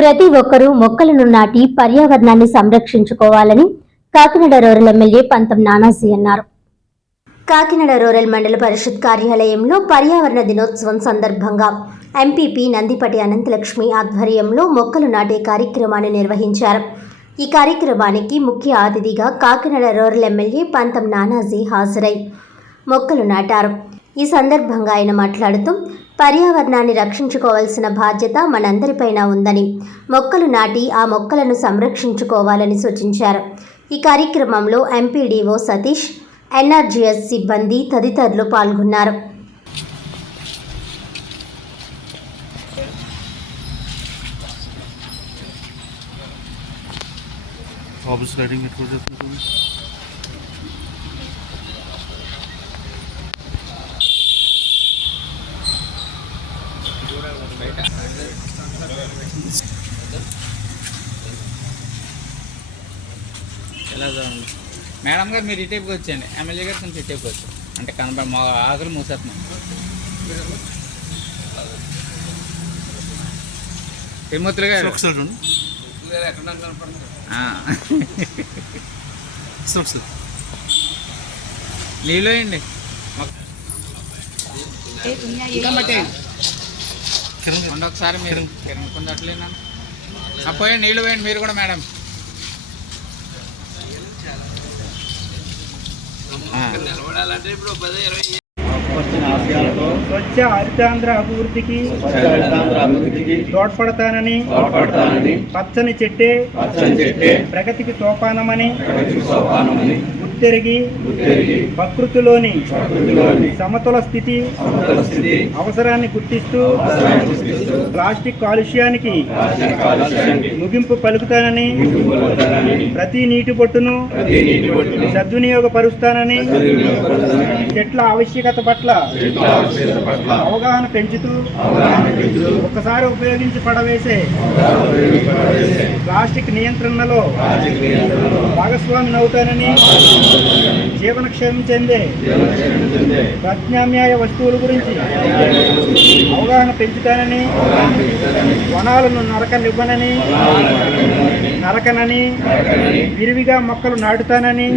ప్రతి ఒక్కరూ మొక్కలను నాటి పర్యావరణాన్ని సంరక్షించుకోవాలని కాకినాడ రూరల్ ఎమ్మెల్యే పంతం నానాజీ అన్నారు. కాకినాడ రూరల్ మండల పరిషత్ కార్యాలయంలో పర్యావరణ దినోత్సవం సందర్భంగా ఎంపీపీ నందిపటి అనంతలక్ష్మి ఆధ్వర్యంలో మొక్కలు నాటే కార్యక్రమాన్ని నిర్వహించారు. ఈ కార్యక్రమానికి ముఖ్య అతిథిగా కాకినాడ రూరల్ ఎమ్మెల్యే పంతం నానాజీ హాజరై మొక్కలు నాటారు. ఈ సందర్భంగా ఆయన మాట్లాడుతూ పర్యావరణాన్ని రక్షించుకోవాల్సిన బాధ్యత మనందరిపైన ఉందని, మొక్కలు నాటి ఆ మొక్కలను సంరక్షించుకోవాలని సూచించారు. ఈ కార్యక్రమంలో ఎంపీడీఓ సతీష్, ఎన్ఆర్జీఎస్ సిబ్బంది తదితరులు పాల్గొన్నారు. మేడం గారు మీరు ఇటేపుకి వచ్చేయండి, ఎమ్మెల్యే గారు కొంచెం ఇటేపుకి వచ్చారు అంటే కనబడి మా ఆకులు మూసేస్తున్నాం. తిరుమతులు గారు నీళ్ళు వేయండి, ఒకసారి మీరు కిరణ్ అట్లేనా పోయండి, నీళ్ళు వేయండి మీరు కూడా మేడం. స్వచ్ఛ హరితాంధ్ర అభివృద్ధికి తోడ్పడతానని, పచ్చని చెట్టే ప్రగతికి సోపానమని గుర్తెరిగి ప్రకృతిలోని సమతుల స్థితి అవసరాన్ని గుర్తిస్తూ ప్లాస్టిక్ కాలుష్యానికి ముగింపు పలుకుతానని, ప్రతి నీటి బొట్టును సద్వినియోగపరుస్తానని, చెట్ల ఆవశ్యకత పట్ల అవగాహన పెంచుతూ ఒకసారి ఉపయోగించి పడవేసే ప్లాస్టిక్ నియంత్రణలో భాగస్వామిని అవుతానని, జీవనక్షేమం చెందే ప్రత్యామ్నాయ వస్తువుల గురించి అవగాహన పెంచుతానని, వనాలను నరకనని విరివిగా మొక్కలు నాటుతానని